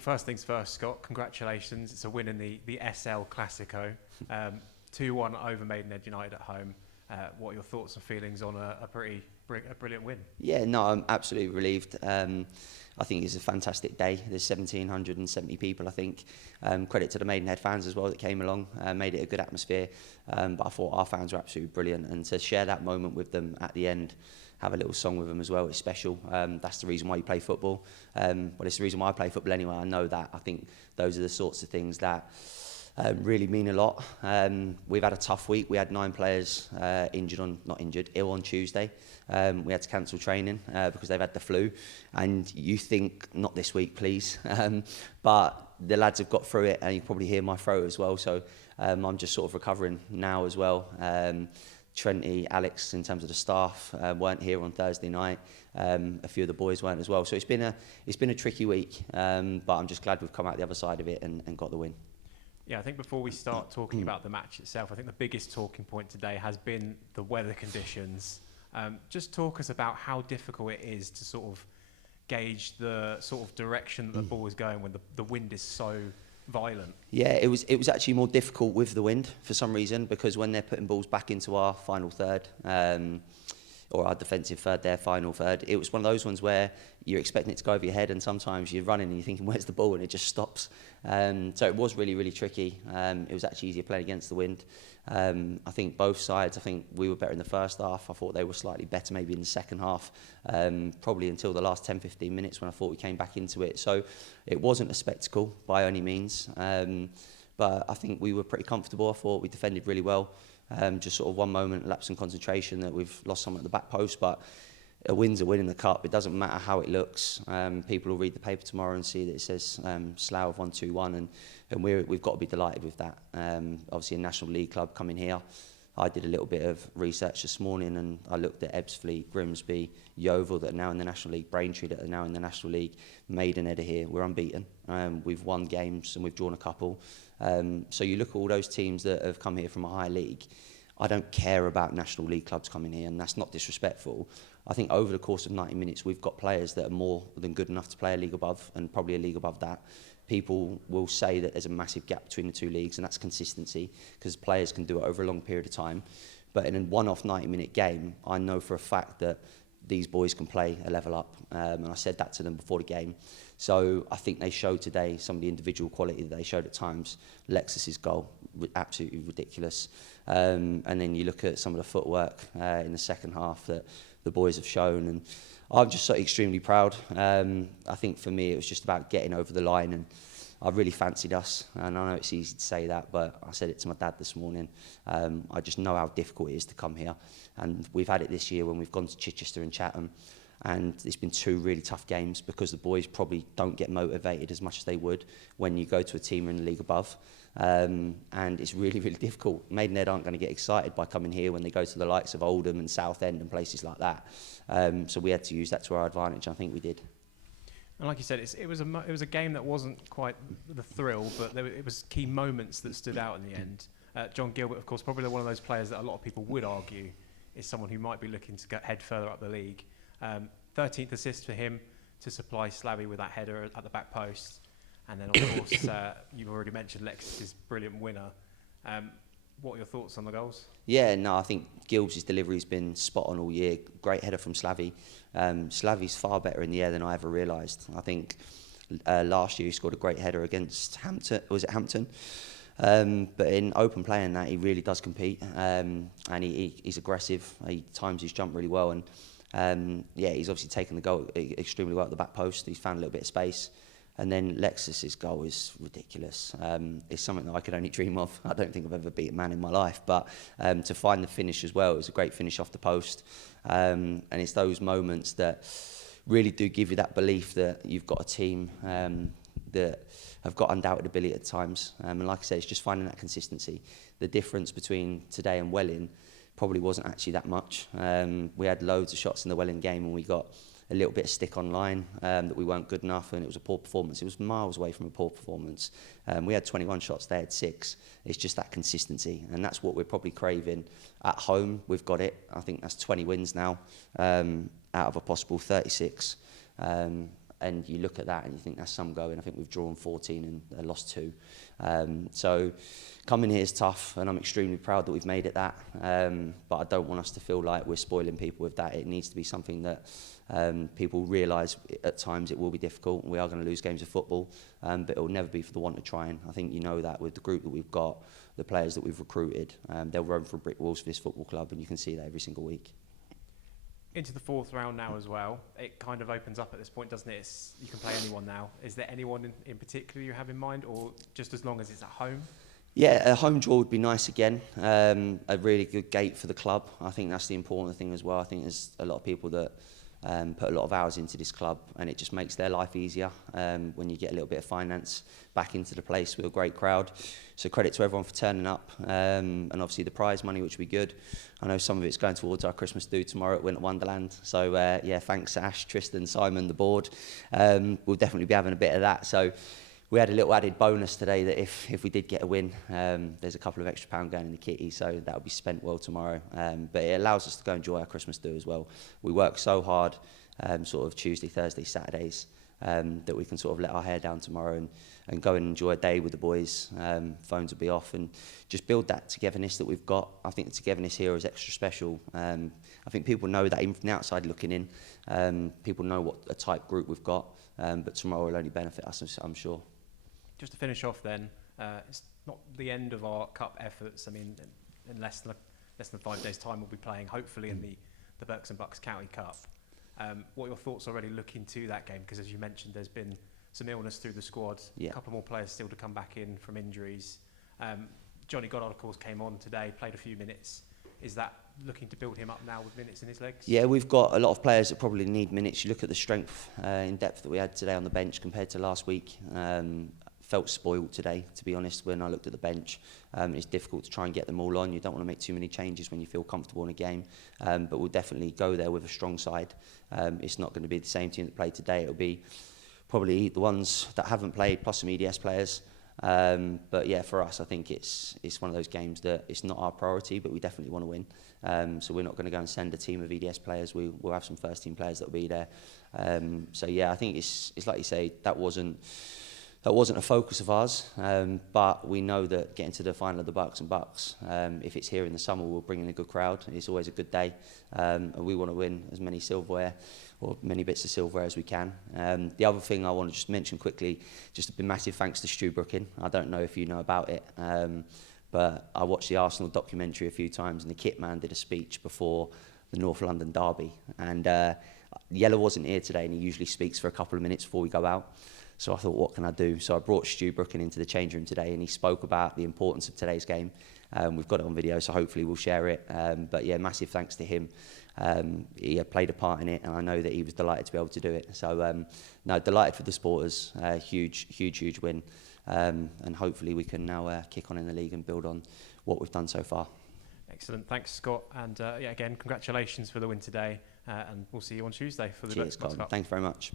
Well, first things first, Scott, congratulations. It's a win in the SL Classico. 2-1 over Maidenhead United at home. What are your thoughts and feelings on a brilliant win? Yeah, no, I'm absolutely relieved. I think it's a fantastic day. There's 1,770 people, I think. Credit to the Maidenhead fans as well that came along, made it a good atmosphere. But I thought our fans were absolutely brilliant. And to share that moment with them at the end, have a little song with them as well, it's special. That's the reason why you play football. Well, it's the reason why I play football anyway. I know that. I think those are the sorts of things that really mean a lot. We've had a tough week. We had 9 players ill on Tuesday. We had to cancel training because they've had the flu. And you think, not this week, please. But the lads have got through it, and you probably hear my throat as well. So I'm just sort of recovering now as well. Trenty, Alex, in terms of the staff, weren't here on Thursday night. A few of the boys weren't as well. So it's been a tricky week, but I'm just glad we've come out the other side of it and got the win. Yeah, I think before we start talking about the match itself, I think the biggest talking point today has been the weather conditions. Just talk us about how difficult it is to sort of gauge the sort of direction that the ball is going when the wind is so violent. Yeah, it was actually more difficult with the wind for some reason, because when they're putting balls back into our final third, or our defensive third, their final third, it was one of those ones where you're expecting it to go over your head, and sometimes you're running and you're thinking, where's the ball? And it just stops. So it was really, really tricky. It was actually easier playing against the wind. I think both sides, I think we were better in the first half. I thought they were slightly better maybe in the second half, probably until the last 10-15 minutes when I thought we came back into it. So it wasn't a spectacle by any means, but I think we were pretty comfortable. I thought we defended really well. Just sort of one moment, lapse in concentration, that we've lost someone at the back post, but a win's a win in the cup. It doesn't matter how it looks. People will read the paper tomorrow and see that it says Slough 1-2-1, and we've got to be delighted with that. Obviously, a National League club coming here. I did a little bit of research this morning, and I looked at Ebbsfleet, Grimsby, Yeovil that are now in the National League, Braintree that are now in the National League, Maidenhead are here. We're unbeaten. We've won games and we've drawn a couple. So you look at all those teams that have come here from a high league. I don't care about National League clubs coming here, and that's not disrespectful. I think over the course of 90 minutes, we've got players that are more than good enough to play a league above, and probably a league above that. People will say that there's a massive gap between the two leagues, and that's consistency, because players can do it over a long period of time. But in a one-off 90-minute game, I know for a fact that these boys can play a level up, and I said that to them before the game. So I think they showed today some of the individual quality that they showed at times. Lexus's goal, absolutely ridiculous. And then you look at some of the footwork in the second half that the boys have shown, and I'm just so extremely proud. I think for me it was just about getting over the line, and I really fancied us, and I know it's easy to say that, but I said it to my dad this morning. I just know how difficult it is to come here, and we've had it this year when we've gone to Chichester and Chatham, and it's been 2 really tough games because the boys probably don't get motivated as much as they would when you go to a team in the league above. And it's really, really difficult. Maidenhead aren't going to get excited by coming here when they go to the likes of Oldham and Southend and places like that. So we had to use that to our advantage. I think we did. And like you said, it was a game that wasn't quite the thrill, but it was key moments that stood out in the end. John Gilbert, of course, probably one of those players that a lot of people would argue is someone who might be looking to head further up the league. 13th assist for him to supply Slavy with that header at the back post. And then, of course, you've already mentioned Lexus's brilliant winner. What are your thoughts on the goals? Yeah, no, I think Gilbs' delivery's been spot on all year. Great header from Slavy. Slavy's far better in the air than I ever realised. I think last year he scored a great header against Hampton. Was it Hampton? But in open play and that, he really does compete. And he's aggressive. He times his jump really well. And he's obviously taken the goal extremely well at the back post. He's found a little bit of space. And then Lexus's goal is ridiculous. It's something that I could only dream of. I don't think I've ever beat a man in my life. But to find the finish as well, it was a great finish off the post. And it's those moments that really do give you that belief that you've got a team that have got undoubted ability at times. And like I said, it's just finding that consistency. The difference between today and Welling probably wasn't actually that much. We had loads of shots in the Welling game, and we got a little bit of stick online that we weren't good enough, and it was a poor performance. It was miles away from a poor performance. We had 21 shots, they had 6. It's just that consistency, and that's what we're probably craving. At home, we've got it. I think that's 20 wins now, out of a possible 36. and you look at that and you think that's some going. I think we've drawn 14 and lost 2. So coming here is tough, and I'm extremely proud that we've made it that. But I don't want us to feel like we're spoiling people with that. It needs to be something that people realise at times it will be difficult. We are going to lose games of football, but it will never be for the want of trying. I think you know that with the group that we've got, the players that we've recruited, they'll run for brick walls for this football club, and you can see that every single week. Into the 4th round now as well. It kind of opens up at this point, doesn't it? You can play anyone now. Is there anyone in particular you have in mind, or just as long as it's at home? Yeah, a home draw would be nice again. A really good gate for the club. I think that's the important thing as well. I think there's a lot of people that put a lot of hours into this club, and it just makes their life easier when you get a little bit of finance back into the place with a great crowd. So credit to everyone for turning up, and obviously the prize money, which will be good. I know some of it's going towards our Christmas do tomorrow at Winter Wonderland. So yeah, thanks Ash, Tristan, Simon, the board. We'll definitely be having a bit of that. So we had a little added bonus today that if we did get a win, there's a couple of extra pound going in the kitty, so that'll be spent well tomorrow. But it allows us to go enjoy our Christmas do as well. We work so hard, sort of Tuesday, Thursday, Saturdays, that we can sort of let our hair down tomorrow and go and enjoy a day with the boys. Phones will be off, and just build that togetherness that we've got. I think the togetherness here is extra special. I think people know that even from the outside looking in, people know what a tight group we've got, but tomorrow will only benefit us, I'm sure. Just to finish off then, it's not the end of our cup efforts. I mean, in less than 5 days' time, we'll be playing, hopefully, in the Berks and Bucks County Cup. What are your thoughts already looking to that game? Because as you mentioned, there's been some illness through the squad, a couple more players still to come back in from injuries. Johnny Goddard, of course, came on today, played a few minutes. Is that looking to build him up now with minutes in his legs? Yeah, we've got a lot of players that probably need minutes. You look at the strength in depth that we had today on the bench compared to last week. Felt spoiled today, to be honest, when I looked at the bench. It's difficult to try and get them all on. You don't want to make too many changes when you feel comfortable in a game. But we'll definitely go there with a strong side. It's not going to be the same team that played today. It'll be probably the ones that haven't played, plus some EDS players. But yeah, for us, I think it's one of those games that it's not our priority, but we definitely want to win. So we're not going to go and send a team of EDS players. We'll have some first team players that will be there. So yeah, I think it's like you say, that wasn't a focus of ours, but we know that getting to the final of the Bucks and Bucks, if it's here in the summer, we'll bring in a good crowd. It's always a good day, and we want to win as many silverware or many bits of silverware as we can. The other thing I want to just mention quickly, just a massive thanks to Stu Brooking. I don't know if you know about it, but I watched the Arsenal documentary a few times, and the kit man did a speech before the North London derby, and Yella wasn't here today, and he usually speaks for a couple of minutes before we go out. So I thought, what can I do? So I brought Stu Brooking into the change room today, and he spoke about the importance of today's game. We've got it on video, so hopefully we'll share it. But yeah, massive thanks to him. He played a part in it, and I know that he was delighted to be able to do it. So no, delighted for the supporters. Huge win. And hopefully we can now kick on in the league and build on what we've done so far. Excellent. Thanks, Scott. And yeah, again, congratulations for the win today. And we'll see you on Tuesday for the Cheers, Bucks Cup. Thanks very much.